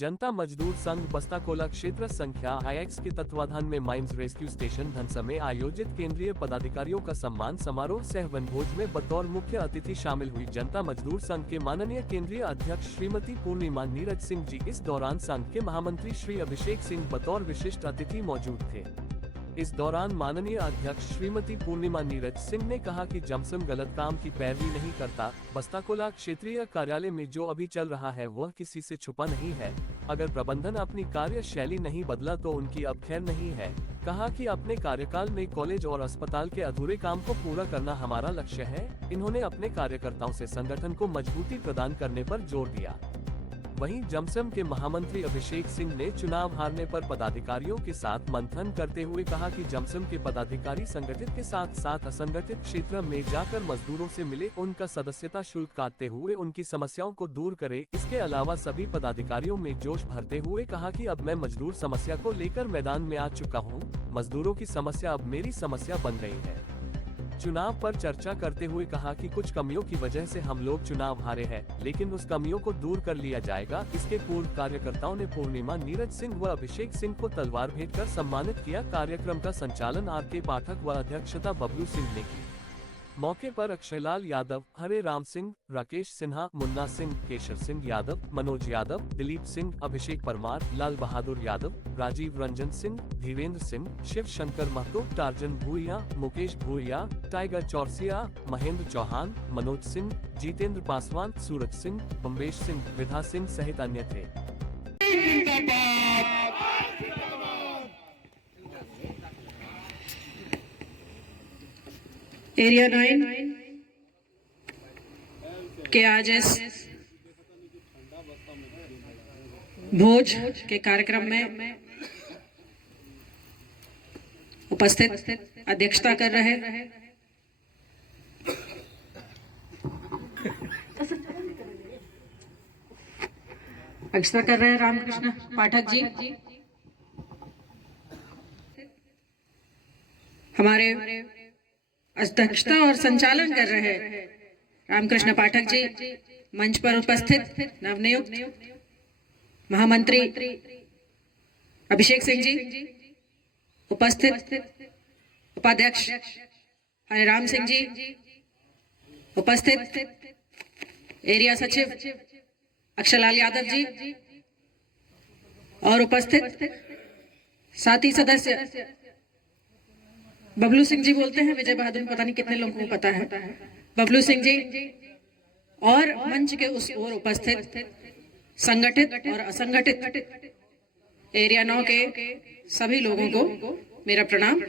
जनता मजदूर संघ बस्ताकोला क्षेत्र संख्या IX के तत्वाधान में माइंस रेस्क्यू स्टेशन धनसा में आयोजित केंद्रीय पदाधिकारियों का सम्मान समारोह सह वनभोज में बतौर मुख्य अतिथि शामिल हुई। जनता मजदूर संघ के माननीय केंद्रीय अध्यक्ष श्रीमती पूर्णिमा नीरज सिंह जी, इस दौरान संघ के महामंत्री श्री अभिषेक सिंह बतौर विशिष्ट अतिथि मौजूद थे। इस दौरान माननीय अध्यक्ष श्रीमती पूर्णिमा नीरज सिंह ने कहा कि जमसम गलत काम की पैरवी नहीं करता। बस्ताकोला क्षेत्रीय कार्यालय में जो अभी चल रहा है वह किसी से छुपा नहीं है। अगर प्रबंधन अपनी कार्यशैली नहीं बदला तो उनकी अब खैर नहीं है। कहा कि अपने कार्यकाल में कॉलेज और अस्पताल के अधूरे काम को पूरा करना हमारा लक्ष्य है। इन्होंने अपने कार्यकर्ताओं से संगठन को मजबूती प्रदान करने पर जोर दिया। वहीं जमसम के महामंत्री अभिषेक सिंह ने चुनाव हारने पर पदाधिकारियों के साथ मंथन करते हुए कहा कि जमसम के पदाधिकारी संगठित के साथ साथ असंगठित क्षेत्र में जाकर मजदूरों से मिले, उनका सदस्यता शुल्क काटते हुए उनकी समस्याओं को दूर करे। इसके अलावा सभी पदाधिकारियों में जोश भरते हुए कहा कि अब मैं मजदूर समस्या को लेकर मैदान में आ चुका हूँ। मजदूरों की समस्या अब मेरी समस्या बन गई है। चुनाव पर चर्चा करते हुए कहा कि कुछ कमियों की वजह से हम लोग चुनाव हारे हैं, लेकिन उस कमियों को दूर कर लिया जाएगा। इसके पूर्व कार्यकर्ताओं ने पूर्णिमा नीरज सिंह व अभिषेक सिंह को तलवार भेंट कर सम्मानित किया। कार्यक्रम का संचालन RK पाठक व अध्यक्षता बबलू सिंह ने की। मौके पर अक्षयलाल यादव, हरे राम सिंह, राकेश सिन्हा, मुन्ना सिंह, केशर सिंह यादव, मनोज यादव, दिलीप सिंह, अभिषेक परमार, लाल बहादुर यादव, राजीव रंजन सिंह, धीरेन्द्र सिंह, शिव शंकर महतो, टार्जन भूरिया, मुकेश भूरिया, टाइगर चौरसिया, महेंद्र चौहान, मनोज सिंह, जितेंद्र पासवान, सूरज सिंह, बम्बेश सिंह, विधा सिंह सहित अन्य थे। एरिया 9 के आज इस भोज के कार्यक्रम में उपस्थित अध्यक्षता कर रहे रामकृष्ण पाठक जी, हमारे अध्यक्षता और संचालन कर रहे रामकृष्ण पाठक जी, मंच पर उपस्थित नवनियुक्त महामंत्री अभिषेक सिंह जी, उपस्थित उपाध्यक्ष हरे राम सिंह जी, उपस्थित एरिया सचिव अक्षयलाल यादव जी और उपस्थित साथी सदस्य बबलू सिंह जी बोलते हैं, विजय बहादुर पता नहीं कितने लोगों को पता है, बबलू सिंह जी और मंच के उस ओर उपस्थित संगठित और असंगठित एरिया 9 के सभी लोगों को मेरा प्रणाम।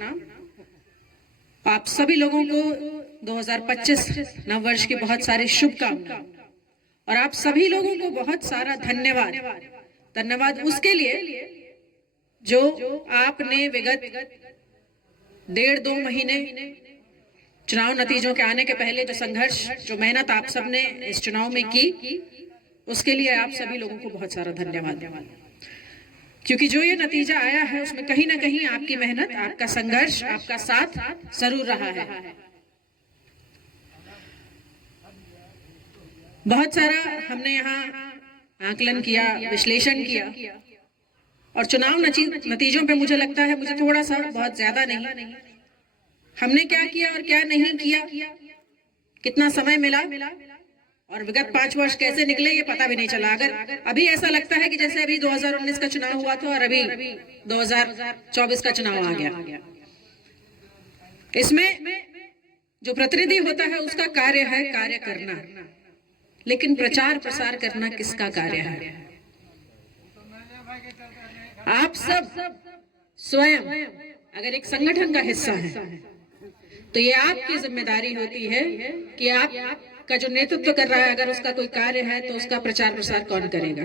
आप सभी लोगों को 2025 नववर्ष की बहुत सारी शुभकामनाएं और आप सभी लोगों को बहुत सारा धन्यवाद उसके लिए जो आपने विगत 1.5-2 महीने चुनाव नतीजों के आने के पहले जो संघर्ष, जो मेहनत आप सबने इस चुनाव में की, उसके लिए आप सभी लोगों को बहुत सारा धन्यवाद। क्योंकि जो ये नतीजा आया है उसमें कहीं ना कहीं आपकी मेहनत, आपका संघर्ष, आपका साथ जरूर रहा है। बहुत सारा हमने यहाँ आकलन किया, विश्लेषण किया और चुनाव नतीजों पे मुझे लगता है, मुझे थोड़ा सा, बहुत ज्यादा नहीं, हमने क्या किया और क्या नहीं किया, कितना समय मिला और विगत 5 वर्ष कैसे निकले ये पता भी नहीं चला। अगर अभी ऐसा लगता है कि जैसे अभी 2019 का चुनाव हुआ था और अभी 2024 का चुनाव आ गया। इसमें जो प्रतिनिधि होता है उसका कार्य है कार्य करना, लेकिन प्रचार प्रसार करना किसका कार्य है? आप सब स्वयं अगर एक संगठन का हिस्सा है तो ये आपकी जिम्मेदारी होती है कि आप का जो नेतृत्व कर रहा है, अगर उसका कोई कार्य है तो उसका प्रचार प्रसार कौन करेगा?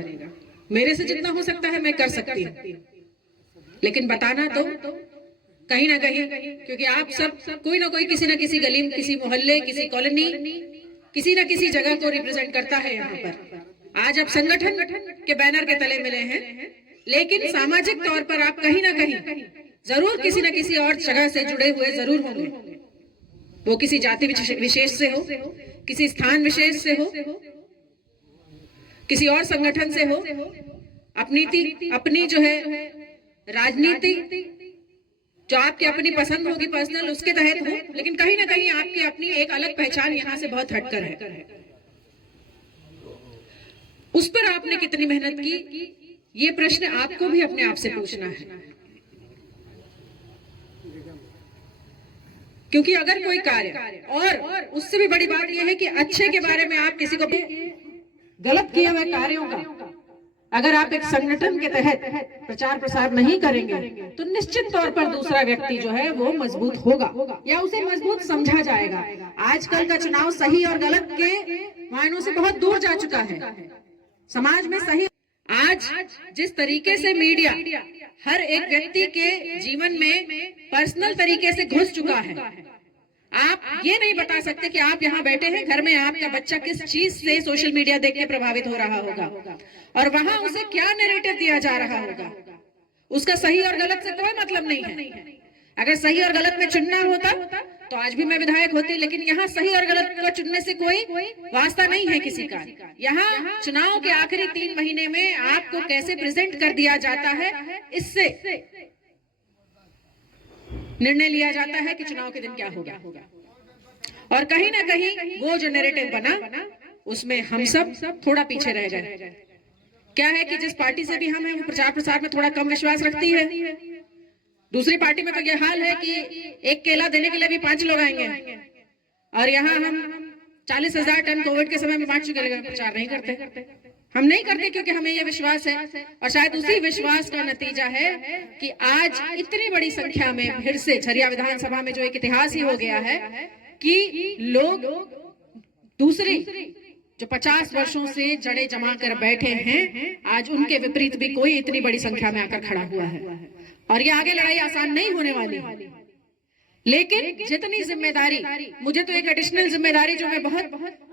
मेरे से जितना हो सकता है मैं कर सकती हूँ, लेकिन बताना तो कहीं ना कहीं, क्योंकि आप सब कोई ना कोई किसी ना किसी गली, किसी मोहल्ले, किसी कॉलोनी, किसी ना किसी जगह को रिप्रेजेंट करता है। यहाँ पर आज आप संगठन के बैनर के तले मिले हैं, लेकिन सामाजिक तौर पर आप कहीं ना कहीं जरूर किसी न किसी और जगह से जुड़े हुए जरूर होंगे। वो किसी जाति विशेष से हो, किसी स्थान विशेष से हो, किसी और संगठन से हो, अपनी जो है राजनीति जो आपकी अपनी पसंद होगी पर्सनल उसके तहत हो, लेकिन कहीं ना कहीं आपकी अपनी एक अलग पहचान यहाँ से बहुत हटकर है। उस पर आपने कितनी मेहनत की, ये प्रश्न आपको भी अपने आप से पूछना है। क्योंकि अगर कोई कार्य, और उससे भी बड़ी बात यह है कि अच्छे के बारे में आप किसी को भी गलत किए हुए कार्यों का अगर आप एक संगठन के तहत प्रचार प्रसार नहीं करेंगे तो निश्चित तौर पर दूसरा व्यक्ति जो है वो मजबूत होगा या उसे मजबूत समझा जाएगा। आजकल का चुनाव सही और गलत के मायनों से बहुत दूर जा चुका है। समाज में सही, आज जिस तरीके से मीडिया हर एक व्यक्ति के जीवन में पर्सनल तरीके से घुस चुका है, आप ये नहीं बता सकते कि आप यहाँ बैठे हैं, घर में आपका बच्चा किस चीज से सोशल मीडिया देख के प्रभावित हो रहा होगा और वहां उसे क्या नैरेटिव दिया जा रहा होगा। उसका सही और गलत से कोई मतलब नहीं है। अगर सही और गलत में चुनना होता तो आज भी मैं विधायक होती, लेकिन यहाँ सही और गलत को चुनने से कोई वास्ता नहीं है किसी का। यहाँ चुनाव के आखिरी 3 महीने में आपको कैसे प्रेजेंट कर दिया जाता है, इससे निर्णय लिया जाता है कि चुनाव के दिन क्या होगा। और कहीं ना कहीं वो जो नैरेटिव बना उसमें हम सब थोड़ा पीछे रह गए। क्या है कि जिस पार्टी से भी हम हैं वो प्रचार प्रसार में थोड़ा कम विश्वास रखती है। दूसरी पार्टी में तो ये हाल है कि एक केला देने के लिए भी 5 लोग आएंगे और यहाँ हम 40,000 टन कोविड के समय में बांट चुके, लेकिन प्रचार नहीं करते। हम नहीं करते क्योंकि हमें ये विश्वास है, और शायद उसी विश्वास का नतीजा है कि आज इतनी बड़ी संख्या में फिर से झरिया विधानसभा में जो एक इतिहास ही हो गया है कि लोग दूसरी जो 50 वर्षों से जड़े जमा कर बैठे हैं, आज उनके विपरीत भी कोई इतनी बड़ी संख्या में आकर खड़ा हुआ है। और ये आगे लड़ाई आसान नहीं होने वाली, लेकिन जितनी जिम्मेदारी, मुझे तो एक एडिशनल जिम्मेदारी जो मैं बहुत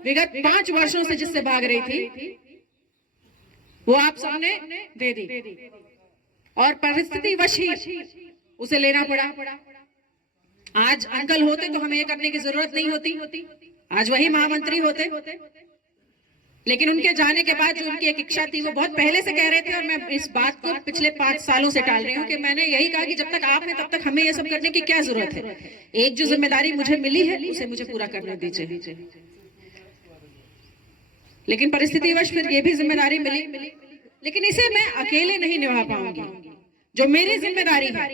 विगत 5 वर्षों से जिससे भाग रही थी वो आप सबने दे दी और परिस्थितिवश ही उसे लेना पड़ा। आज अंकल होते तो हमें ये करने की जरूरत नहीं होती, आज वही महामंत्री होते, लेकिन उनके जाने के बाद जो उनकी एक इच्छा थी वो बहुत पहले से कह रहे थे, और मैं इस बात को पिछले 5 सालों से टाल रही हूँ कि मैंने यही कहा कि जब तक आप हैं तब तक हमें ये सब करने की क्या जरूरत है। एक जो जिम्मेदारी मुझे मिली है उसे मुझे पूरा करने दीजिए। लेकिन परिस्थितिवश फिर ये भी जिम्मेदारी मिली, लेकिन इसे मैं अकेले नहीं निभा पाऊंगी। जो मेरी जिम्मेदारी है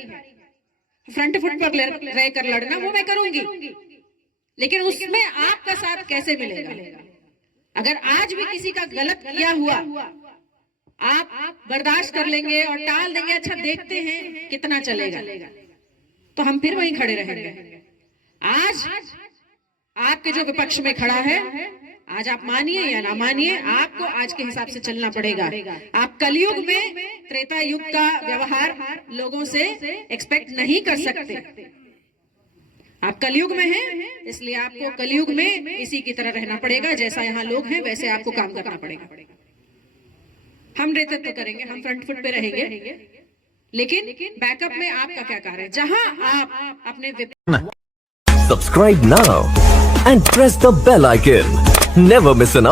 फ्रंट फुट पर रहकर लड़ना, वो मैं करूंगी, लेकिन उसमें आपका साथ कैसे मिलेगा। अगर आज भी किसी का गलत किया हुआ आप बर्दाश्त कर लेंगे और टाल देंगे, अच्छा देखते हैं कितना चलेगा, तो हम फिर वहीं खड़े रहेंगे। आज आपके जो विपक्ष में खड़ा है, आज आप मानिए या ना मानिए, आपको आज के हिसाब से चलना पड़ेगा। आप कलयुग में त्रेता युग का व्यवहार लोगों से एक्सपेक्ट नहीं कर सकते। आप कलयुग में हैं, इसलिए आपको कलयुग में इसी की तरह रहना पड़ेगा। जैसा यहाँ लोग हैं वैसे आपको काम करना पड़ेगा। हम नेतृत्व करेंगे, हम फ्रंट फुट पे रहेंगे, लेकिन बैकअप में आपका क्या कार्य है। जहां आप अपने Subscribe now and press the bell icon. Never miss an update.